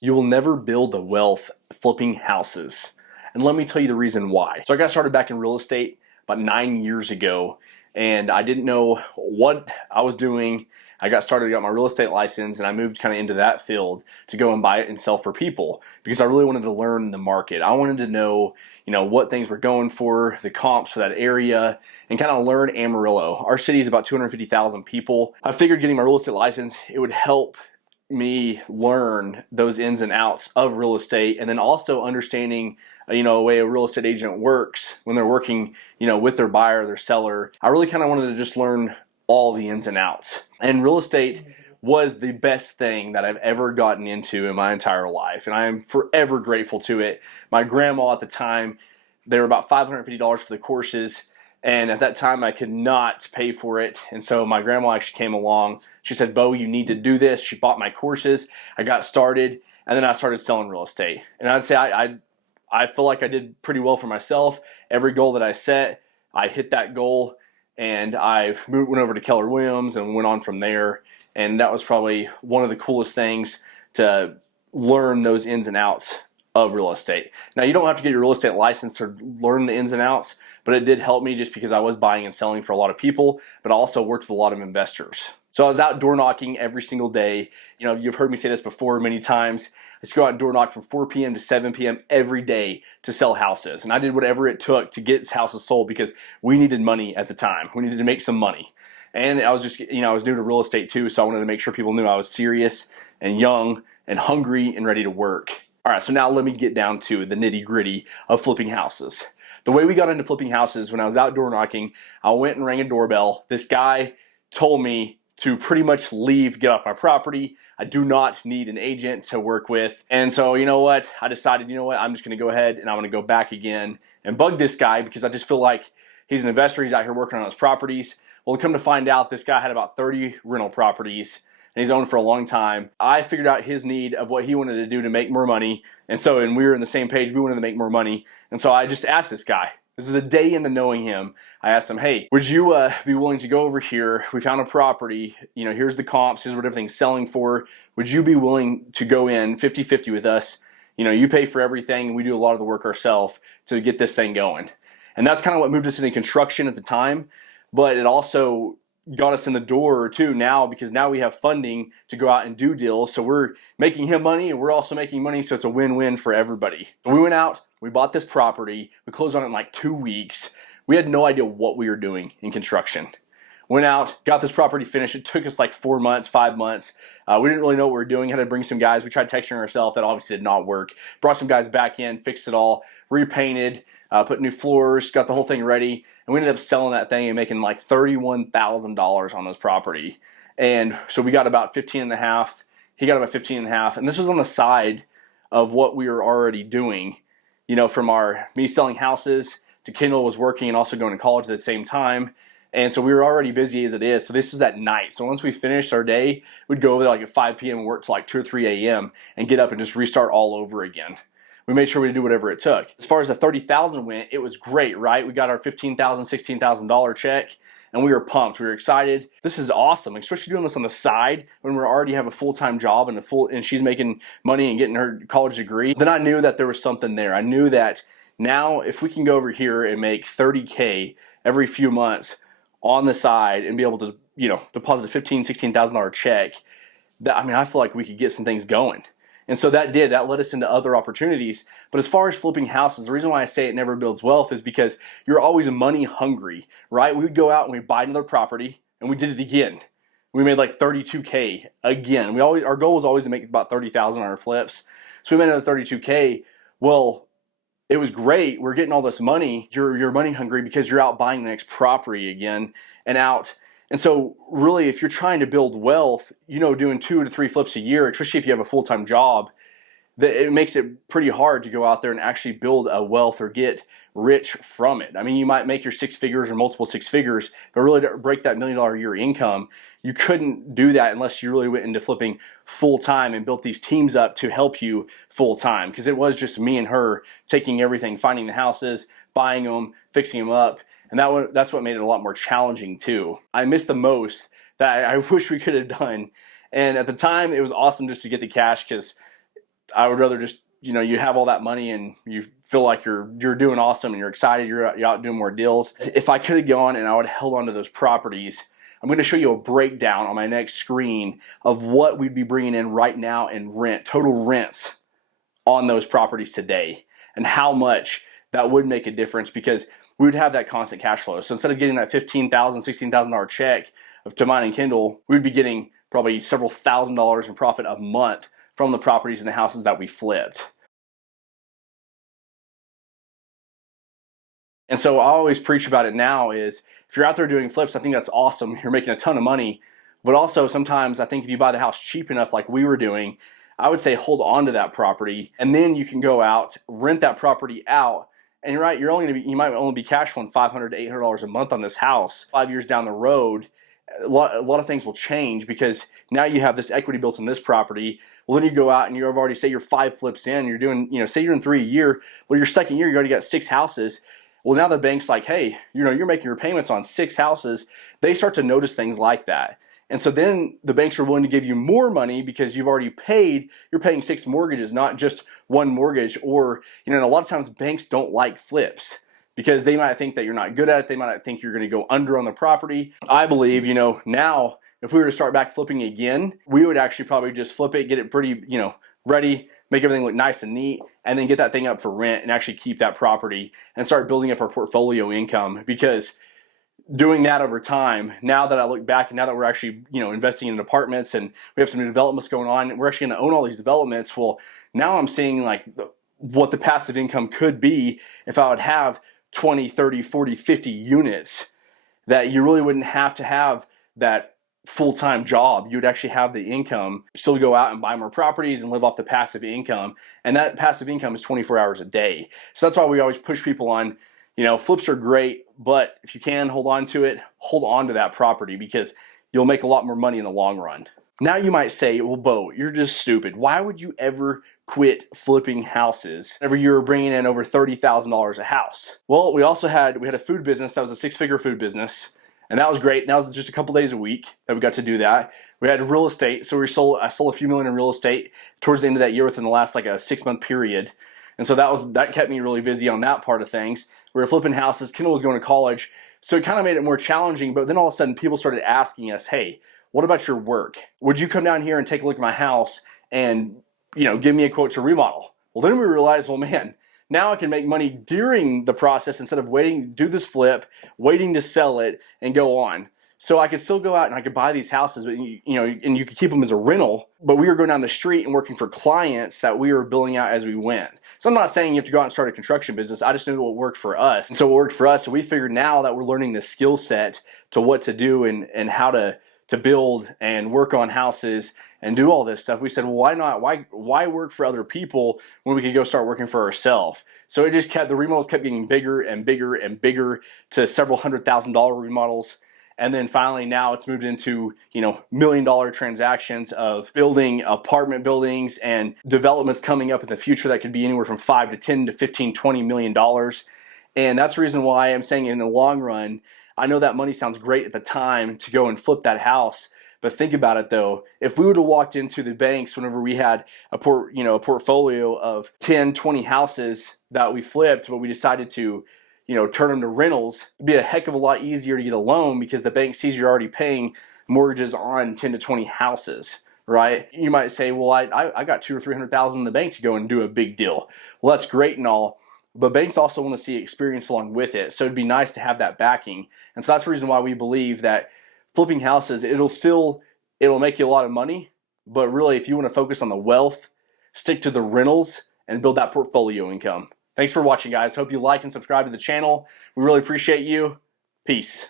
You will never build a wealth flipping houses. And let me tell you the reason why. So I got started back in real estate about 9 years ago, and I didn't know what I was doing. I got started, got my real estate license, and I moved kind of into that field to go and buy it and sell for people because I really wanted to learn the market. I wanted to know, what things were going for, the comps for that area, and kind of learn Amarillo. Our city is about 250,000 people. I figured getting my real estate license, it would help me learn those ins and outs of real estate, and then also understanding a way a real estate agent works when they're working with their buyer, their seller. I really kind of wanted to just learn all the ins and outs, and real estate was the best thing that I've ever gotten into in my entire life, and I am forever grateful to it. My grandma at the time, they were about $550 for the courses, and at that time I could not pay for it, and so my grandma actually came along. She said, "Bo, you need to do this." She bought my courses. I got started, and then I started selling real estate. And I'd say I feel like I did pretty well for myself. Every goal that I set, I hit that goal, and I went over to Keller Williams and went on from there. And that was probably one of the coolest things, to learn those ins and outs of real estate. Now, you don't have to get your real estate license to learn the ins and outs, but it did help me just because I was buying and selling for a lot of people, but I also worked with a lot of investors. So I was out door knocking every single day. You've heard me say this before many times. I just go out and door knock from 4 p.m. to 7 p.m. every day to sell houses. And I did whatever it took to get houses sold because we needed money at the time. We needed to make some money. And I was just, I was new to real estate too, so I wanted to make sure people knew I was serious and young and hungry and ready to work. All right, so now let me get down to the nitty gritty of flipping houses. The way we got into flipping houses, when I was out door knocking, I went and rang a doorbell. This guy told me to pretty much leave, get off my property. I do not need an agent to work with. And so, I decided, I'm just gonna go ahead and I'm gonna go back again and bug this guy because I just feel like he's an investor. He's out here working on his properties. Well, come to find out, this guy had about 30 rental properties, and he's owned for a long time. I figured out his need of what he wanted to do to make more money. And we were on the same page. We wanted to make more money. And so I just asked this guy, this is a day into knowing him. I asked him, "Hey, would you be willing to go over here? We found a property. Here's the comps. Here's what everything's selling for. Would you be willing to go in 50-50 with us? You pay for everything, and we do a lot of the work ourselves to get this thing going." And that's kind of what moved us into construction at the time. But it also got us in the door too now, because now we have funding to go out and do deals. So we're making him money and we're also making money. So it's a win-win for everybody. So we went out, we bought this property, we closed on it in like 2 weeks. We had no idea what we were doing in construction. Went out, got this property finished. It took us like 4 months, 5 months. We didn't really know what we were doing. Had to bring some guys. We tried texturing ourselves. That obviously did not work. Brought some guys back in, fixed it all, repainted, put new floors, got the whole thing ready. And we ended up selling that thing and making like $31,000 on this property. And so we got about 15 and a half. He got about 15 and a half. And this was on the side of what we were already doing, from me selling houses to Kendall was working and also going to college at the same time. And so we were already busy as it is. So this is at night. So once we finished our day, we'd go over there like at 5 p.m. and work till like 2 or 3 a.m. and get up and just restart all over again. We made sure we do whatever it took. As far as the $30,000 went, it was great, right? We got our $15,000, $16,000 check, and we were pumped. We were excited. This is awesome, especially doing this on the side when we already have a full-time job and she's making money and getting her college degree. Then I knew that there was something there. I knew that now if we can go over here and make $30K every few months on the side and be able to, deposit a $15,000, $16,000 check, I feel like we could get some things going. And so that led us into other opportunities. But as far as flipping houses, the reason why I say it never builds wealth is because you're always money hungry, right? We would go out and we'd buy another property and we did it again. We made like 32K again. Our goal was always to make about 30,000 on our flips. So we made another 32K. Well, it was great. We're getting all this money. You're money hungry because you're out buying the next property again and out. And so really, if you're trying to build wealth, doing 2 to 3 flips a year, especially if you have a full-time job, that it makes it pretty hard to go out there and actually build a wealth or get rich from it. You might make your 6 figures or multiple 6 figures, but really to break that $1 million a year income, you couldn't do that unless you really went into flipping full-time and built these teams up to help you full-time. Because it was just me and her taking everything, finding the houses, buying them, fixing them up. And that's what made it a lot more challenging too. I missed the most that I wish we could have done. And at the time, it was awesome just to get the cash because I would rather just, you have all that money and you feel like you're doing awesome and you're excited, you're out doing more deals. If I could have gone and I would have held on to those properties, I'm going to show you a breakdown on my next screen of what we'd be bringing in right now in rent, total rents on those properties today, and how much that would make a difference, because we would have that constant cash flow. So instead of getting that $15,000, $16,000 check to mine and Kindle, we'd be getting probably several $1,000s in profit a month from the properties and the houses that we flipped. And so I always preach about it now is, if you're out there doing flips, I think that's awesome. You're making a ton of money. But also sometimes I think if you buy the house cheap enough like we were doing, I would say hold on to that property, and then you can go out, rent that property out. And you're right, you might only be cash flowing $500 to $800 a month on this house. 5 years down the road, a lot of things will change, because now you have this equity built in this property. Well, then you go out and you've already, say you're 5 flips in, you're doing, say you're in 3 a year. Well, your second year, you already got 6 houses. Well, now the bank's like, hey, you're making your payments on 6 houses. They start to notice things like that. And so then the banks are willing to give you more money because you've already paid, you're paying 6 mortgages, not just one mortgage. Or, and a lot of times banks don't like flips because they might think that you're not good at it. They might think you're going to go under on the property. I believe, now if we were to start back flipping again, we would actually probably just flip it, get it pretty, ready, make everything look nice and neat, and then get that thing up for rent and actually keep that property and start building up our portfolio income. Because doing that over time, now that I look back and now that we're actually, investing in apartments and we have some new developments going on, we're actually going to own all these developments. Well, now I'm seeing like what the passive income could be if I would have 20, 30, 40, 50 units, that you really wouldn't have to have that full-time job. You'd actually have the income, still go out and buy more properties and live off the passive income. And that passive income is 24 hours a day. So that's why we always push people on, flips are great, but if you can hold on to it, hold on to that property, because you'll make a lot more money in the long run. Now you might say, well, Bo, you're just stupid. Why would you ever quit flipping houses whenever you were bringing in over $30,000 a house? Well, we had a food business that was a 6-figure food business, and that was great. And that was just a couple days a week that we got to do that. We had real estate, so I sold a few million in real estate towards the end of that year within the last like a 6-month period. And so that kept me really busy on that part of things. We were flipping houses. Kendall was going to college, so it kind of made it more challenging. But then all of a sudden, people started asking us, hey, what about your work? Would you come down here and take a look at my house and, give me a quote to remodel? Well, then we realized, well, man, now I can make money during the process instead of waiting to do this flip, waiting to sell it and go on. So I could still go out and I could buy these houses, but and you could keep them as a rental, but we were going down the street and working for clients that we were billing out as we went. So I'm not saying you have to go out and start a construction business. I just knew what worked for us. And so what worked for us, so we figured now that we're learning the skill set to what to do and how to build and work on houses and do all this stuff, we said, well, why not? Why work for other people when we could go start working for ourselves? So it just the remodels kept getting bigger and bigger and bigger to several $100,000 remodels. And then finally now it's moved into, $1 million transactions of building apartment buildings and developments coming up in the future that could be anywhere from 5 to 10 to 15, $20 million. And that's the reason why I'm saying in the long run, I know that money sounds great at the time to go and flip that house. But think about it though, if we would have walked into the banks whenever we had a portfolio of 10, 20 houses that we flipped, but we decided to turn them to rentals, it'd be a heck of a lot easier to get a loan because the bank sees you're already paying mortgages on 10 to 20 houses, right? You might say, well, I got $200,000 or $300,000 in the bank to go and do a big deal. Well, that's great and all, but banks also want to see experience along with it. So it'd be nice to have that backing. And so that's the reason why we believe that flipping houses, it'll make you a lot of money, but really if you want to focus on the wealth, stick to the rentals and build that portfolio income. Thanks for watching, guys. Hope you like and subscribe to the channel. We really appreciate you. Peace.